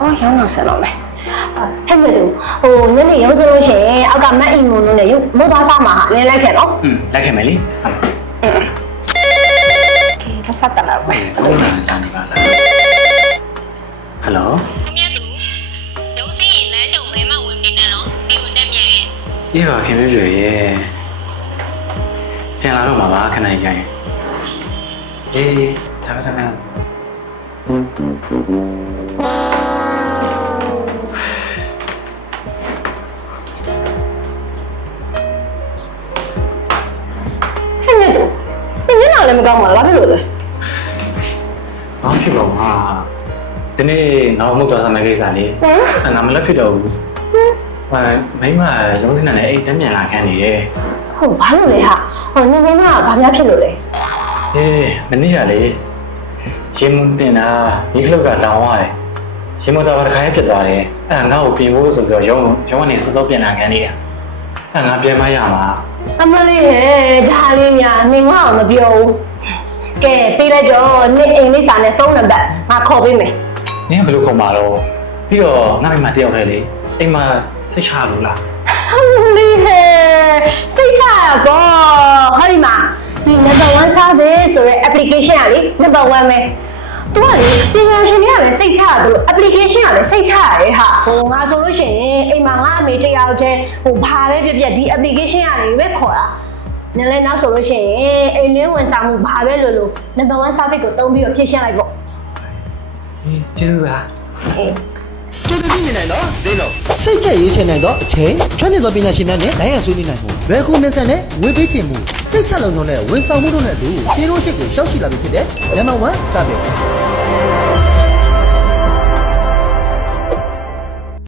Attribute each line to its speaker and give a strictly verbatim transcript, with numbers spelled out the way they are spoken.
Speaker 1: 哦，养老生了没？啊，还没有。哦，那你有这种事，我讲买衣服弄的有没多少嘛哈？你来看咯。
Speaker 2: 嗯，来看没哩？
Speaker 1: 嗯。给他啥得了喂？
Speaker 2: ဘယ်လိုလဲလာနေပါလားဟယ်လို
Speaker 3: ကိုမြတ်သူရုံးစင်းရင်လမ်းကြုံမဲမဝင်နေနဲ့တော့ဒီကိုတက်မြန်ရဲ့
Speaker 2: အေးပါခင်ဗျရွှေရေပြန်လာတော့မှာပါခဏကြာရင်အေးဒါပဲဒါပဲ
Speaker 1: 还没有。你你哪来没干嘛？哪里来的？
Speaker 2: ဘာဖြစ်ပါ့ဟာဒီနေ့နောက်မှုတော်ဆာမကိစ္စလေး
Speaker 1: 嗯。
Speaker 2: အဲ့ငါမလက်ဖြစ်တော့ဘူးဟိုမိမရုံးစင်းနဲ့အဲ့တက်မြန်လာခံနေတယ်
Speaker 1: 哦，ဘာလို့လဲဟာ။ဟောနေနေကဘာများဖြစ်လို့လဲ
Speaker 2: အေးမနေ့ကလေရေမုန်တင်တာမိခလုတ်ကလောင်သွားတယ်ရေမုန်တော်ကတစ်ခါရေးဖြစ်သွားတယ်အဲ့ငါ့ကိုပြင်ဖို့ဆိုပြီးတော့ရုံးရုံးကနေစောစောပြန်လာခံနေတာအဲ့ငါပြန်မရမှာ
Speaker 1: ။အမလေးဟဲ့ဒါလေးများနေငါ့အောင်မပြောဘူး။ကဲပေးလိုက်တော့နေအိမ်လေးစာနဲ့ဖုန်းနံပါတ်ငါခေါ်ပေးမယ်
Speaker 2: နင်ကဘယ်လိုခေါ်မှာတော့ပြီးတော့ငါ့မိမတယောက်တည်းလေအိမ်မှာစိတ်ချလို့လား
Speaker 1: ။အမလေးဟဲ့စိတ်ချရကော။ဟောဒီမှာဒီ number one service ဆိုတဲ့ application ကလေ number one ပဲ။ तू ကလေပညာရှင်တွေကလည်းစိတ်ချရတယ်လို့ application ကလည်းစိတ်ချရတယ်ဟာ။ဟိုငါဆိုလို့ရှိရင်အိမ်မှာငါအမေတယောက်တည်းဟိုဘာပဲပြပြဒီ application ကနေပဲခေါ်တာ။နင်လည်းနောက်ဆိုလို့ရှိရင်အိမ်တွင်းဝန်ဆောင်မှုဘာပဲလို့လို့ number one service ကိုတုံးပြီးတော့ဖြည့်ရှင်းလိုက်ပေါ့
Speaker 2: အေးကျေးဇူးပါ
Speaker 1: ။အေး
Speaker 4: တူတူနေနိုင်တော့ဈေးလုံးစိတ်ချက်ရေးချင်နိုင်တော့အချိန်ကျွမ်းကျင်သောပညာရှင်များနဲ့နိုင်ရဆွေးနွေးနိုင်မှုဘယ်ခုမင်းဆက်နဲ့ဝေပေးခြင်းမှုစိတ်ချလုံခြုံတဲ့ဝန်ဆောင်မှုတို့နဲ့အတူပြည်လို့ရှိကိုရှောက်ရှိလာပြီဖြစ်တဲ့ Number one Service